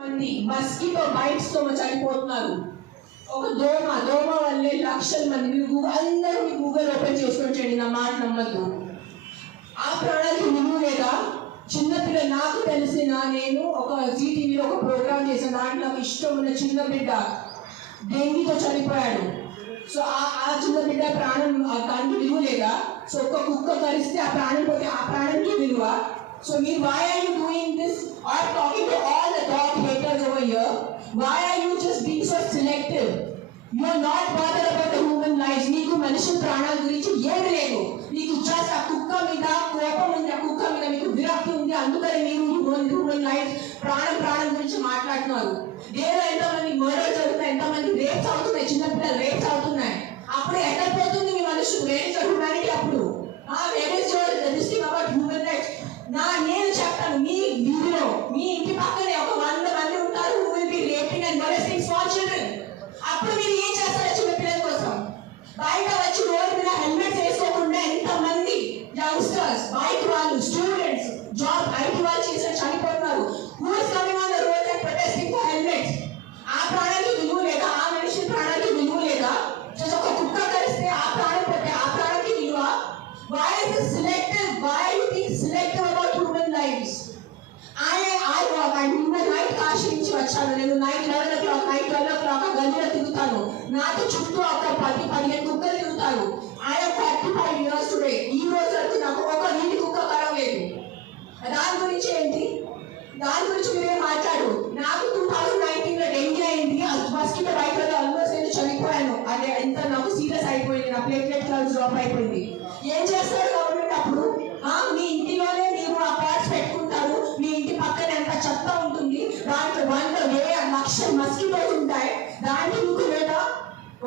మంది mosquito bites తో చనిపోతున్నారు. ఒక దోమ వల్లే లక్షల మంది. మీరు అందరూ మీ గూగుల్ ఓపెన్ చేసుకొని నా మాట నమ్మద్దు. ఆ ప్రాణానికి విలువ లేదా? చిన్నపిల్ల నాకు తెలిసిన నేను ఒక జీటీవీలో ఒక ప్రోగ్రామ్ చేశాను. దాంట్లో నాకు ఇష్టం ఉన్న చిన్న బిడ్డ డెంగీతో చనిపోయాడు. సో ఆ చిన్న బిడ్డ ప్రాణం దానికి విలువ లేదా? సో ఒక కుక్క కరిస్తే ఆ ప్రాణం పోతే ఆ ప్రాణానికి విలువ. So why are you doing this or talking to all the dog haters over here? Why are you just being so selective? You are not bothered about the human lives. నీకు మనుషుల ప్రాణాల గురించి ఏమి లేదు. నీకు జస్ట్ ఆ కుక్క మీద కోపం ఉంది, ఆ కుక్క మీద మీకు విరక్తి ఉంది. అందుకని మీరు హ్యూమన్ లైఫ్ ప్రాణం గురించి మాట్లాడుతున్నారు. దేనిలో ఎంతమంది మర్డర్ జరుగుతాయి, ఎంతమంది రేప్స్ అవుతున్నాయి, చిన్నపిల్లలు రేప్స్ అవుతున్నాయి. అప్పుడు ఎక్కడ పోతుంది మీ మనుషులు? వేరే హ్యుమానిటీ అప్పుడు హ్యూమన్ రైట్స్. నేను చెప్తాను, మీ వీధిలో మీ ఇంటి పక్కనే ఒక 100 మంది ఉంటారు who will be raping and molesting small children. అప్పుడు మీరు ఏం చేస్తారు? చిన్న పిల్లల కోసం బయట వచ్చి రోడ్డు మీద హెల్మెట్స్ వేసుకోకుండా ఎంతమంది యంగ్స్టర్స్, బైక్ వాళ్ళు, స్టూడెంట్స్, జాబ్ ఐటీ వాళ్ళు చేసి చనిపోతున్నారు. Who is coming on the road and protesting for helmets? ఆ ప్రాణానికి విలువ లేదా? ఆ మనిషి ప్రాణానికి విలువ లేదా? ఒక కుక్క కలిస్తే ఆ ప్రాణం పోతే ఆ ప్రాణానికి విలువ? Why is this selective? Why are you being selective about human lives? నిన్న నైట్ కాశీ నుంచి వచ్చాను. నేను నైట్ 11 o'clock, నైట్ 12 o'clock గల్లీలో తిరుగుతాను. నాతో చుట్టూ ఒక 10-15 కుక్కలు తిరుగుతారు. I'm 45 years today. ఈ రోజు వరకు నాకు ఒక నీటి కుక్క కరవలేదు. దాని గురించి ఏంటి? దాని గురించి మీరే మాట్లాడు. నాకు 2019లో డెంగ్యూ అయింది. మస్కిటో బైట్ వల్ల ఆల్మోస్ట్ నేను చనిపోయాను. అంటే ఎంత నాకు సీరియస్ అయిపోయింది. నా ప్లేట్లెట్ కౌంట్ డ్రాప్ అయిపోయింది. ఏం చేస్తారు గవర్నమెంట్ అప్పుడు? మీ ఇంటిలోనే మీరు ఆ పార్ట్స్ పెట్టుకుంటారు. మీ ఇంటి పక్కన ఎంత చెత్త ఉంటుంది, దాంట్లో 100,000 లక్షల మస్కిటోస్ ఉంటాయి. దానికి మీకు లేదా?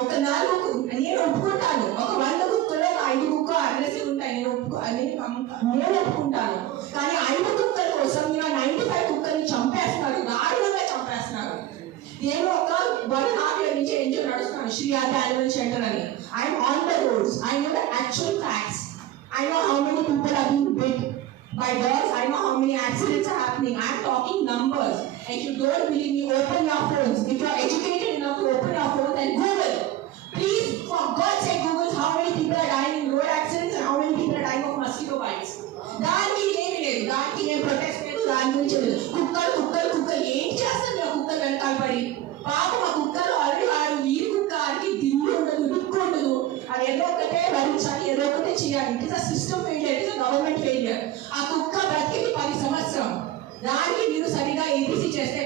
ఒక 4 నేను ఒప్పుకుంటాను. ఒక 100 కుక్కలో 5 కుక్క అగ్రెసివ్ ఉంటాయి. నేను ఒప్పుకుంటాను. కానీ 5 కుక్కల కోసం మీరు 95 కుక్కల్ని చంపేస్తున్నారు, దారుణంగా చంపేస్తున్నారు. నేను ఒక 1.5 year నుంచి ఎన్జిఓ నడుస్తున్నాను, శ్రీ ఆది యానిమల్ షెల్టర్ అని. I'm on the roads. I know the actual facts. I know how many people are being bit by dogs. I know how many accidents are happening. I am talking numbers. If you don't believe me, open your phones. If you are educated enough to open your phones and Google. Please, for God's sake, Google how many people are dying in road accidents and how many people are dying of mosquito bites. దానికి ఏమి లేదు, దానికి ఏం protest లేదు, దాని గురించి లేదు. కుక్కలు ఏం చేస్తారు? మీరు కుక్కలు వెనకాల పడి పాపం ఆ కుక్కలు ఆల్రెడీ వాడు వీరి కుక్క ఆడికి దిల్లు ఉండదు, లుక్కు ఉండదు. అది ఏదో ఒకటే భరించాలి, ఏదో ఒకటే చేయాలి. It is a system failure, it is a government failure. ఆ కుక్క బ్రతికి 10 సంవత్సరం. దానికి మీరు సరిగా ఏబీసీ చేస్తే